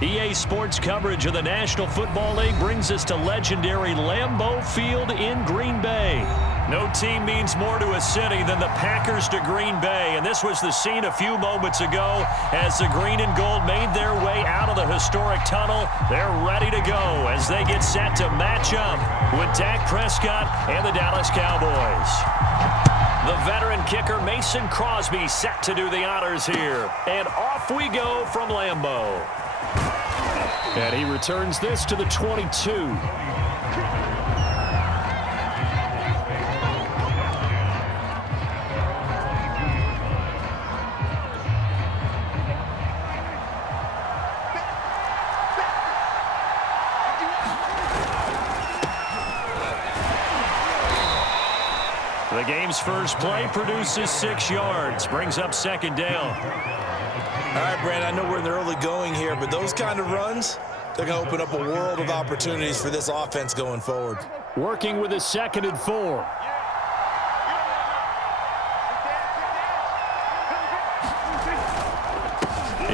EA Sports coverage of the National Football League brings us to legendary Lambeau Field in Green Bay. No team means more to a city than the Packers to Green Bay, and this was the scene a few moments ago as the green and gold made their way out of the historic tunnel. They're ready to go as they get set to match up with Dak Prescott and the Dallas Cowboys. The veteran kicker Mason Crosby set to do the honors here, and off we go from Lambeau. And he returns this to the 22. The game's first play produces 6 yards, brings up second down. All right, Brand, I know we're in the early going here, but those kind of runs, they're going to open up a world of opportunities for this offense going forward. Working with a 2nd and 4.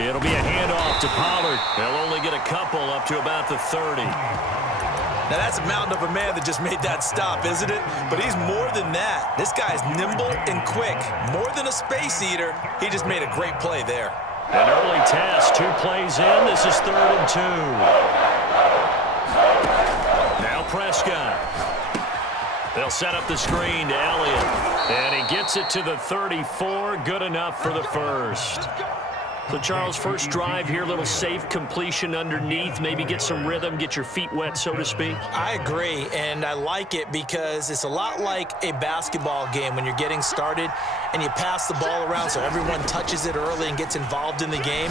It'll be a handoff to Pollard. They'll only get a couple up to about the 30. Now, that's a mountain of a man that just made that stop, isn't it? But he's more than that. This guy's nimble and quick. More than a space eater, he just made a great play there. An early test, 2 plays in. This is 3rd and 2. Now Prescott. They'll set up the screen to Elliott. And he gets it to the 34. Good enough for the first. So, Charles, first drive here, little safe completion underneath, maybe get some rhythm, get your feet wet, so to speak. I agree, and I like it because it's a lot like a basketball game when you're getting started and you pass the ball around so everyone touches it early and gets involved in the game.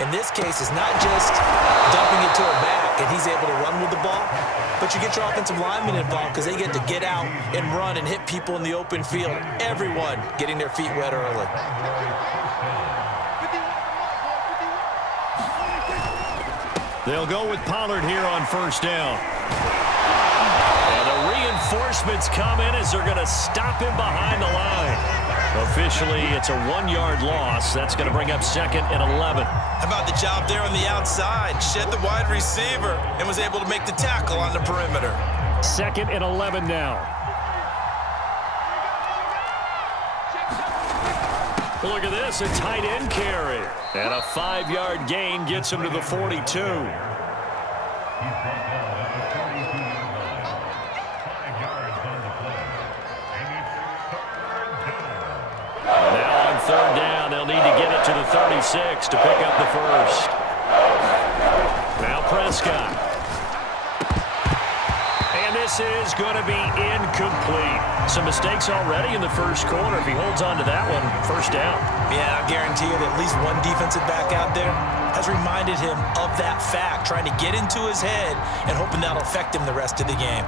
In this case, it's not just dumping it to a back and he's able to run with the ball, but you get your offensive linemen involved because they get to get out and run and hit people in the open field. Everyone getting their feet wet early. They'll go with Pollard here on first down. And the reinforcements come in as they're going to stop him behind the line. Officially, it's a 1-yard loss. That's going to bring up 2nd and 11. How about the job there on the outside? Shed the wide receiver and was able to make the tackle on the perimeter. 2nd and 11 now. Look at this, a tight end carry. And a 5-yard gain gets him to the 42. Now on 3rd down, they'll need to get it to the 36 to pick up the first. Now Prescott. And this is going to be incomplete. Some mistakes already in the first quarter. If he holds on to that one, first down. Yeah, I guarantee you that at least one defensive back out there has reminded him of that fact, trying to get into his head and hoping that'll affect him the rest of the game.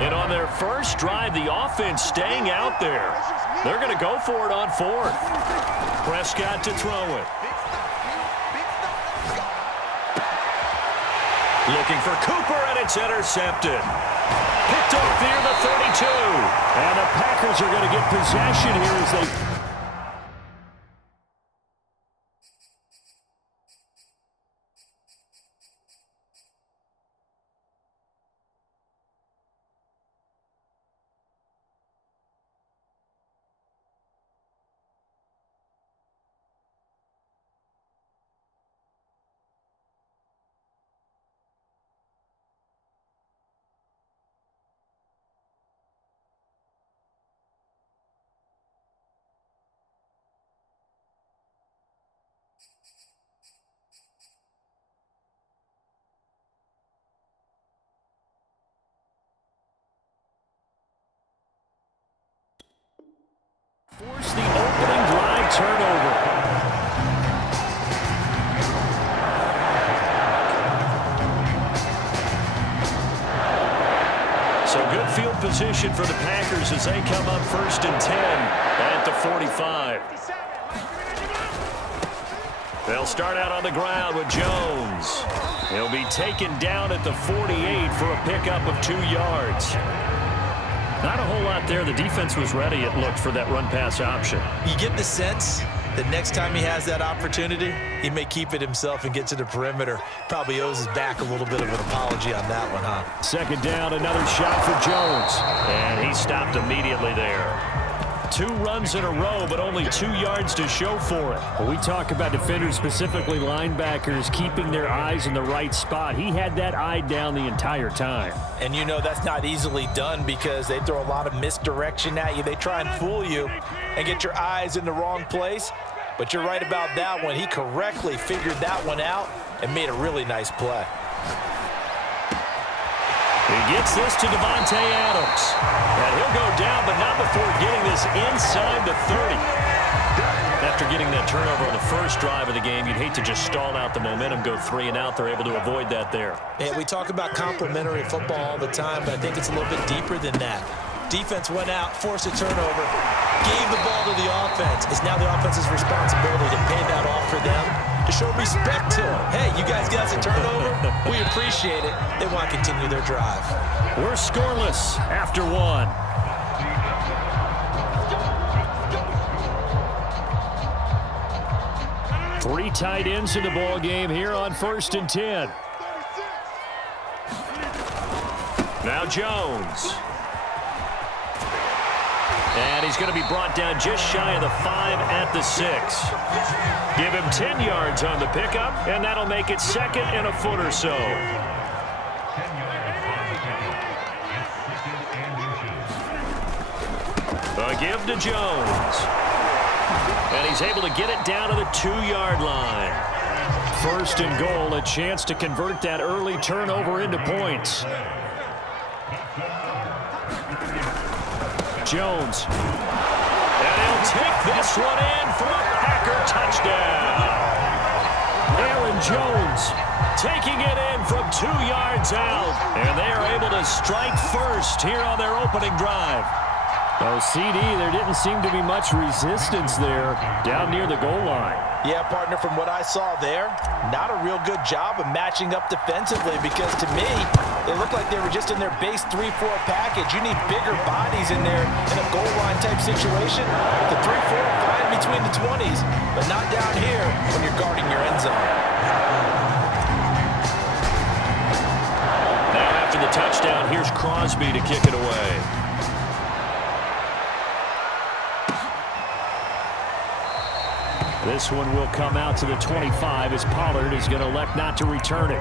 And on their first drive, the offense staying out there. They're going to go for it on 4th. Prescott to throw it. Looking for Cooper, and it's intercepted. Picked off near the 32. And the Packers are going to get possession here as they... force the opening drive turnover. So good field position for the Packers as they come up 1st and 10 at the 45. They'll start out on the ground with Jones. He'll be taken down at the 48 for a pickup of 2 yards. Not a whole lot there. The defense was ready, it looked, for that run-pass option. You get the sense the next time he has that opportunity, he may keep it himself and get to the perimeter. Probably owes his back a little bit of an apology on that one, huh? Second down, another shot for Jones. And he stopped immediately there. 2 runs in a row, but only 2 yards to show for it. When we talk about defenders, specifically linebackers, keeping their eyes in the right spot, he had that eye down the entire time. And you know that's not easily done because they throw a lot of misdirection at you. They try and fool you and get your eyes in the wrong place. But you're right about that one. He correctly figured that one out and made a really nice play. He gets this to Devontae Adams. And he'll go down, but not before getting this inside the 30. After getting that turnover on the first drive of the game, you'd hate to just stall out the momentum, go 3 and out. They're able to avoid that there. Yeah, we talk about complementary football all the time, but I think it's a little bit deeper than that. Defense went out, forced a turnover, gave the ball to the offense. It's now the offense's responsibility to pay that off for them, to show respect to them. Hey, you guys got a turnover? We appreciate it. They want to continue their drive. We're scoreless after 1. Three tight ends in the ball game here on 1st and 10. Now Jones. And he's going to be brought down just shy of the 5 at the 6. Give him 10 yards on the pickup, and that'll make it 2nd and a foot or so. A give to Jones. And he's able to get it down to the 2-yard line. 1st and goal, a chance to convert that early turnover into points. Jones. And he'll take this one in for a Packer touchdown. Aaron Jones taking it in from 2 yards out. And they are able to strike first here on their opening drive. Oh, CD, there didn't seem to be much resistance there down near the goal line. Yeah, partner, from what I saw there, not a real good job of matching up defensively because to me, they looked like they were just in their base 3-4 package. You need bigger bodies in there in a goal line type situation. The 3-4 fine between the 20s, but not down here when you're guarding your end zone. Now after the touchdown, here's Crosby to kick it away. This one will come out to the 25 as Pollard is going to elect not to return it.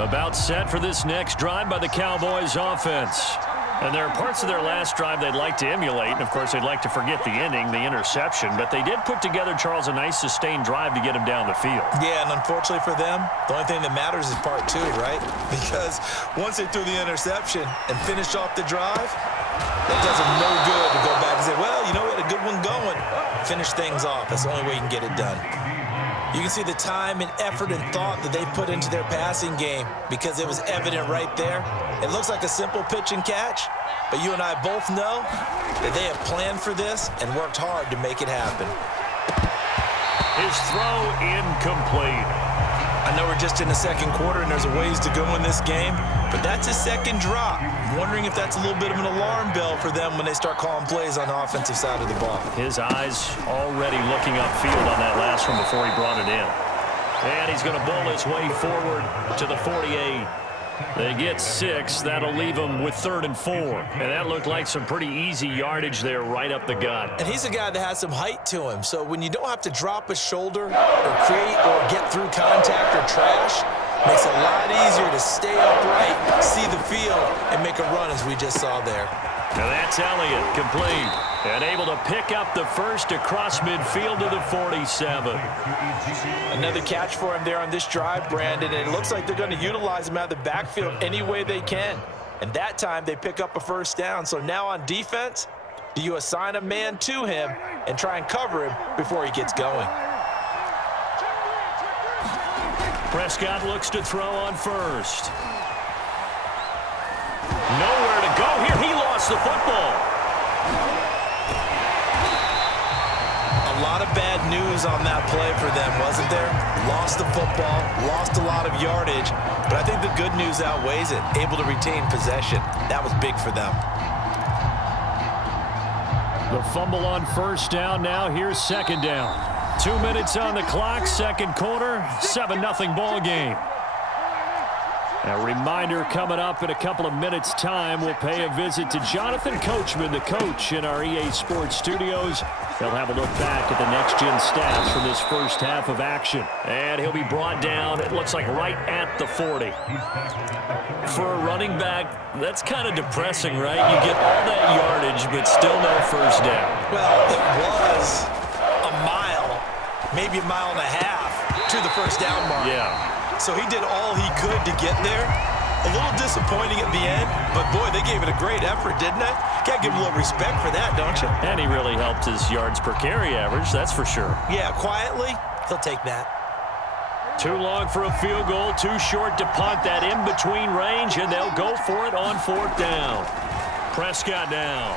About set for this next drive by the Cowboys offense. And there are parts of their last drive they'd like to emulate. And, of course, they'd like to forget the ending, the interception. But they did put together, Charles, a nice sustained drive to get him down the field. Yeah, and unfortunately for them, the only thing that matters is part 2, right? Because once they threw the interception and finished off the drive, that does them no good to go back and say, well, you know, we had a good one going. Finish things off. That's the only way you can get it done. You can see the time and effort and thought that they put into their passing game because it was evident right there. It looks like a simple pitch and catch, but you and I both know that they have planned for this and worked hard to make it happen. His throw incomplete. I know we're just in the second quarter and there's a ways to go in this game, but that's his second drop. I'm wondering if that's a little bit of an alarm bell for them when they start calling plays on the offensive side of the ball. His eyes already looking upfield on that last one before he brought it in. And he's going to bowl his way forward to the 48. They get 6. That'll leave him with 3rd and 4. And that looked like some pretty easy yardage there right up the gut. And he's a guy that has some height to him. So when you don't have to drop a shoulder or create or get through contact or trash, makes it a lot easier to stay upright, see the field, and make a run as we just saw there. Now that's Elliott, complete. And able to pick up the first across midfield to the 47. Another catch for him there on this drive, Brandon, and it looks like they're going to utilize him out of the backfield any way they can. And that time they pick up a first down. So now on defense, do you assign a man to him and try and cover him before he gets going? Prescott looks to throw on first. Nowhere to go here. He lost the football. A lot of of bad news on that play for them, wasn't there? Lost the football, lost a lot of yardage, but I think the good news outweighs it. Able to retain possession. That was big for them. The fumble on first down. Now here's second down. 2 minutes on the clock, second quarter, 7-0 ball game. A reminder coming up in a couple of minutes' time. We'll pay a visit to Jonathan Coachman, the coach in our EA Sports studios. He'll have a look back at the next-gen stats from this first half of action. And he'll be brought down, it looks like, right at the 40. For a running back, that's kind of depressing, right? You get all that yardage, but still no first down. Well, it was a mile, maybe a mile and a half to the first down mark. Yeah. So he did all he could to get there. A little disappointing at the end, but boy, they gave it a great effort, didn't they? Got to give him a little respect for that, don't you? And he really helped his yards per carry average, that's for sure. Yeah, quietly, he'll take that. Too long for a field goal, too short to punt. That in-between range, and they'll go for it on fourth down. Prescott down.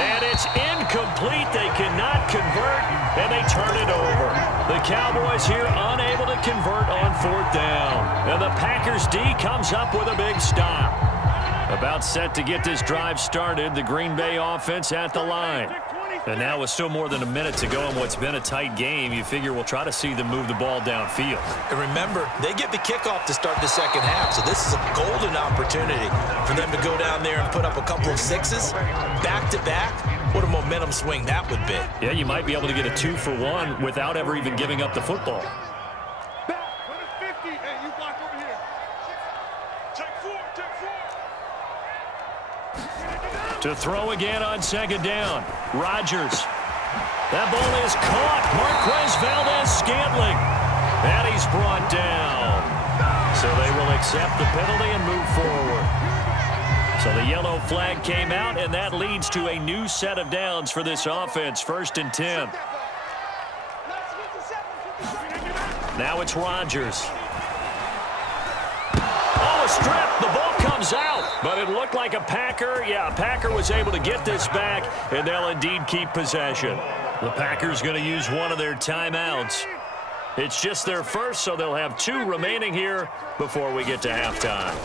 And it's incomplete. They cannot convert, and they turn it over. The Cowboys here unable to convert on fourth down. And the Packers D comes up with a big stop. About set to get this drive started, the Green Bay offense at the line. And now with still more than a minute to go in what's been a tight game, you figure we'll try to see them move the ball downfield. And remember, they get the kickoff to start the second half, so this is a golden opportunity for them to go down there and put up a couple of sixes back-to-back. What a momentum swing that would be. Yeah, you might be able to get a 2-for-1 without ever even giving up the football. To throw again on second down. Rodgers. That ball is caught. Marquez Valdez-Scantling. And he's brought down. So they will accept the penalty and move forward. So the yellow flag came out, and that leads to a new set of downs for this offense. 1st and 10. Now it's Rodgers. Oh, a strip. The ball comes out. But it looked like a Packer. Yeah, a Packer was able to get this back, and they'll indeed keep possession. The Packers going to use one of their timeouts. It's just their first, so they'll have 2 remaining here before we get to halftime.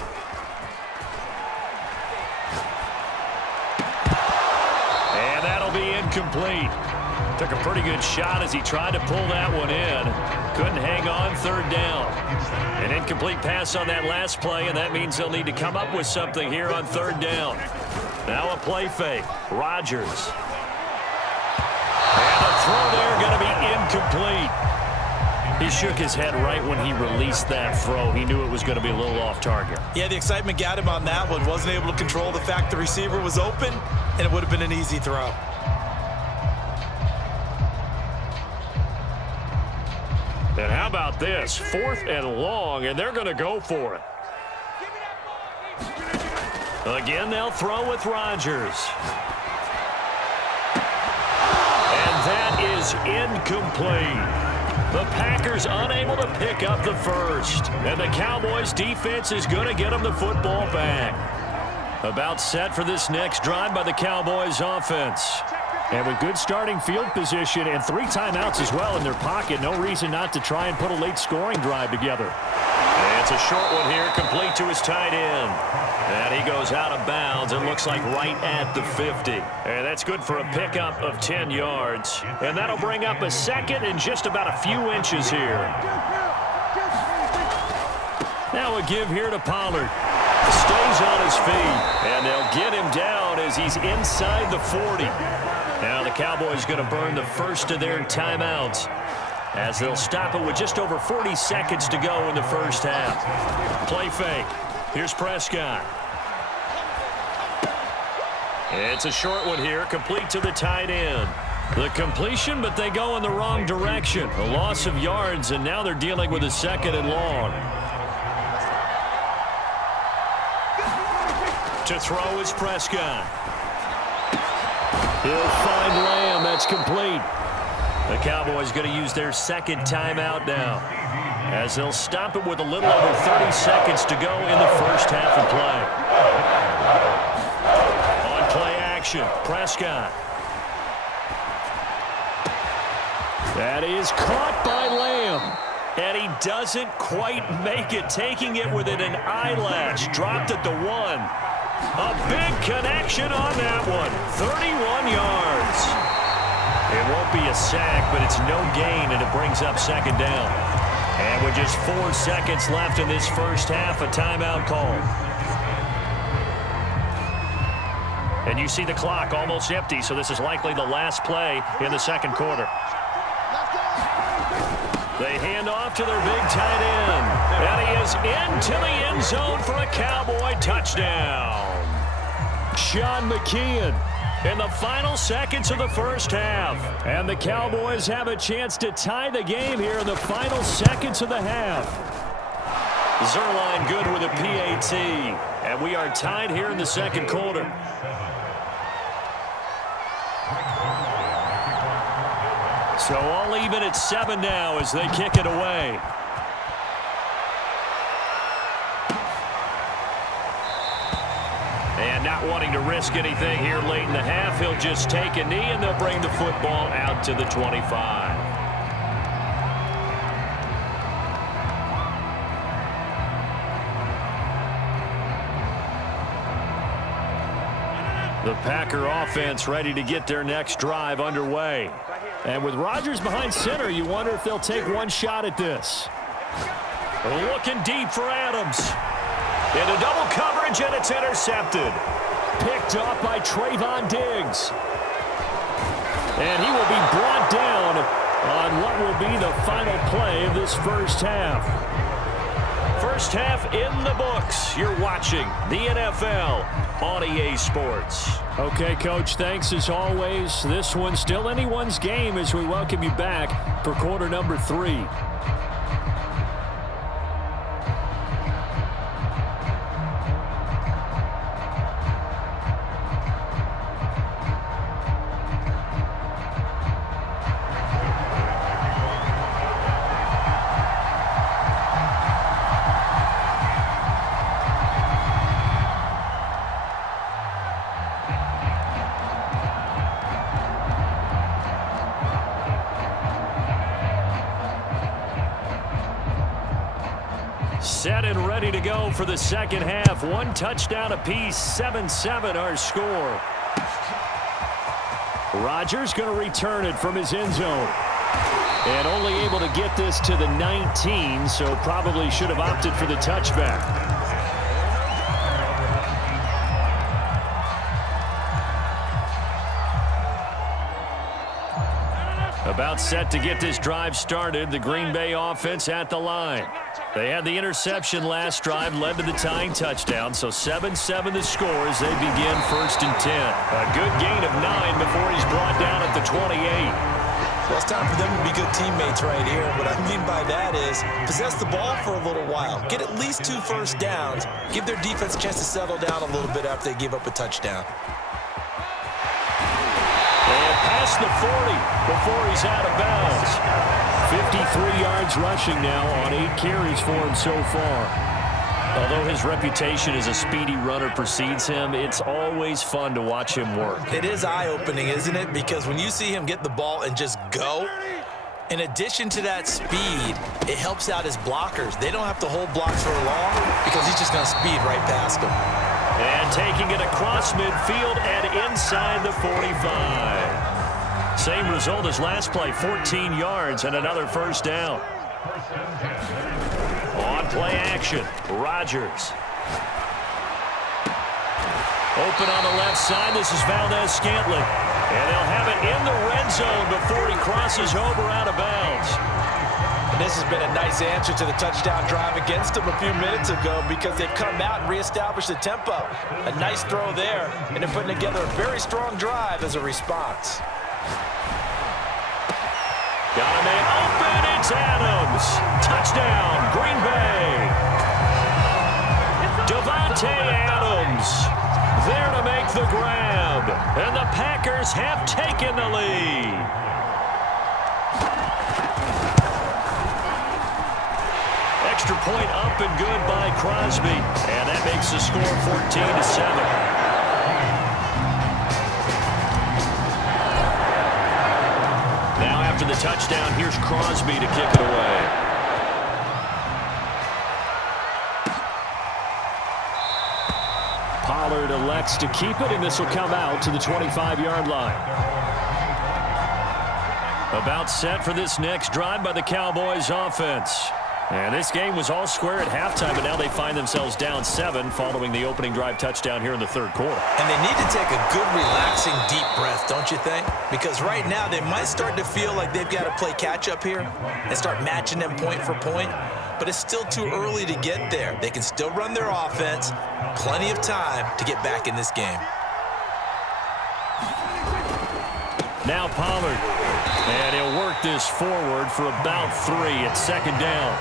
And that'll be incomplete. Took a pretty good shot as he tried to pull that one in. Couldn't hang on, third down. An incomplete pass on that last play, and that means they'll need to come up with something here on third down. Now a play fake. Rodgers. And the throw there going to be incomplete. He shook his head right when he released that throw. He knew it was going to be a little off target. Yeah, the excitement got him on that one. Wasn't able to control the fact the receiver was open, and it would have been an easy throw. And how about this? 4th and long, and they're going to go for it. Again, they'll throw with Rodgers. And that is incomplete. The Packers unable to pick up the first. And the Cowboys defense is going to get them the football back. About set for this next drive by the Cowboys offense. And with good starting field position and 3 timeouts as well in their pocket, no reason not to try and put a late scoring drive together. And it's a short one here, complete to his tight end. And he goes out of bounds, it looks like right at the 50. And that's good for a pickup of 10 yards. And that'll bring up a second and just about a few inches here. Now a give here to Pollard. Stays on his feet, and they'll get him down as he's inside the 40. Now the Cowboys going to burn the first of their timeouts as they'll stop it with just over 40 seconds to go in the first half. Play fake. Here's Prescott. It's a short one here, complete to the tight end. The completion, but they go in the wrong direction. A loss of yards, and now they're dealing with a 2nd and long. To throw is Prescott. He'll find Lamb. That's complete. The Cowboys going to use their 2nd timeout now, as they'll stop it with a little over 30 seconds to go in the first half of play. On play action. Prescott. That is caught by Lamb. And he doesn't quite make it, taking it within an eyelash. Dropped at the 1. A big connection on that one. 31 yards. It won't be a sack, but it's no gain, and it brings up second down. And with just 4 seconds left in this first half, a timeout call. And you see the clock almost empty, so this is likely the last play in the second quarter. They hand off to their big tight end. And he is into the end zone for a Cowboy touchdown. Sean McKeon in the final seconds of the first half. And the Cowboys have a chance to tie the game here in the final seconds of the half. Zerline good with a PAT. And we are tied here in the second quarter. So all even at 7 now as they kick it away. And not wanting to risk anything here late in the half, he'll just take a knee and they'll bring the football out to the 25. The Packer offense ready to get their next drive underway. And with Rodgers behind center, you wonder if they'll take one shot at this. Looking deep for Adams. Into double coverage, and it's intercepted. Picked off by Trayvon Diggs. And he will be brought down on what will be the final play of this first half. First half in the books. You're watching the NFL on EA Sports. Okay, Coach, thanks as always. This one's still anyone's game as we welcome you back for quarter number 3. Set and ready to go for the second half. 1 touchdown apiece, 7-7 our score. Rodgers going to return it from his end zone. And only able to get this to the 19, so probably should have opted for the touchback. About set to get this drive started. The Green Bay offense at the line. They had the interception last drive, led to the tying touchdown, so 7-7 the score as they begin 1st and 10. A good gain of 9 before he's brought down at the 28. Well, it's time for them to be good teammates right here. What I mean by that is possess the ball for a little while. Get at least 2 first downs. Give their defense a chance to settle down a little bit after they give up a touchdown. And past the 40 before he's out of bounds. 53 yards rushing now on 8 carries for him so far. Although his reputation as a speedy runner precedes him, it's always fun to watch him work. It is eye-opening, isn't it? Because when you see him get the ball and just go, in addition to that speed, it helps out his blockers. They don't have to hold blocks for long because he's just going to speed right past them. And taking it across midfield and inside the 45. Same result as last play, 14 yards and another first down. On play action, Rodgers. Open on the left side, this is Valdez-Scantling. And they'll have it in the red zone before he crosses over out of bounds. And this has been a nice answer to the touchdown drive against them a few minutes ago because they've come out and reestablished the tempo. A nice throw there, and they're putting together a very strong drive as a response. Got a man open, it's Adams. Touchdown, Green Bay. Davante Adams there to make the grab. And the Packers have taken the lead. Extra point up and good by Crosby. And that makes the score 14-7. the touchdown. Here's Crosby to kick it away. Pollard elects to keep it, and this will come out to the 25-yard line. About set for this next drive by the Cowboys offense. And this game was all square at halftime, but now they find themselves down 7 following the opening drive touchdown here in the third quarter. And they need to take a good, relaxing, deep breath, don't you think? Because right now they might start to feel like they've got to play catch-up here and start matching them point for point. But it's still too early to get there. They can still run their offense. Plenty of time to get back in this game. Now Pollard. And he'll work this forward for about 3 at second down.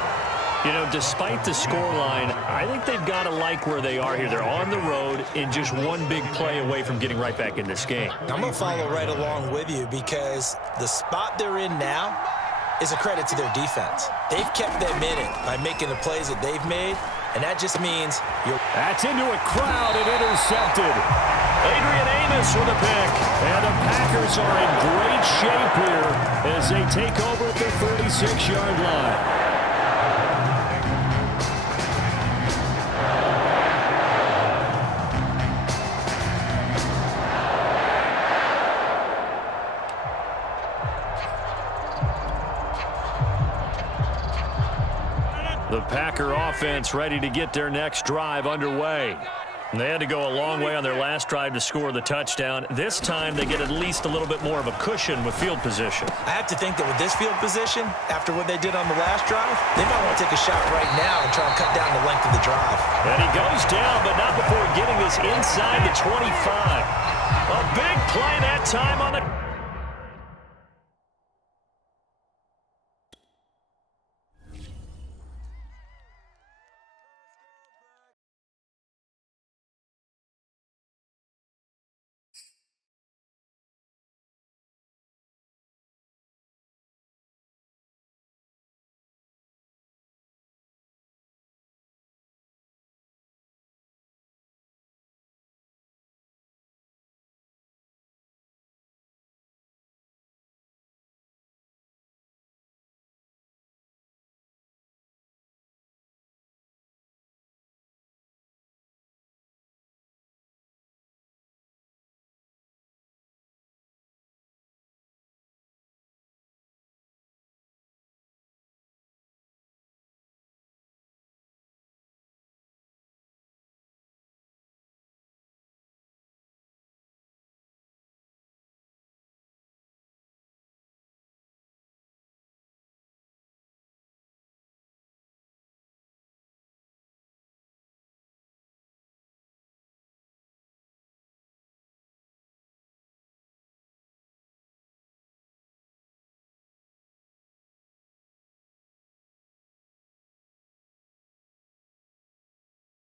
You know, despite the scoreline, I think they've got to like where they are here. They're on the road and just one big play away from getting right back in this game. I'm going to follow right along with you because the spot they're in now is a credit to their defense. They've kept them in it by making the plays that they've made, and that just means you're... That's into a crowd and intercepted. Adrian Amos with a pick. And the Packers are in great shape here as they take over at the 36-yard line. The Packer offense ready to get their next drive underway. They had to go a long way on their last drive to score the touchdown. This time they get at least a little bit more of a cushion with field position. I have to think that with this field position, after what they did on the last drive, they might want to take a shot right now and try and cut down the length of the drive. And he goes down, but not before getting this inside the 25. A big play that time on the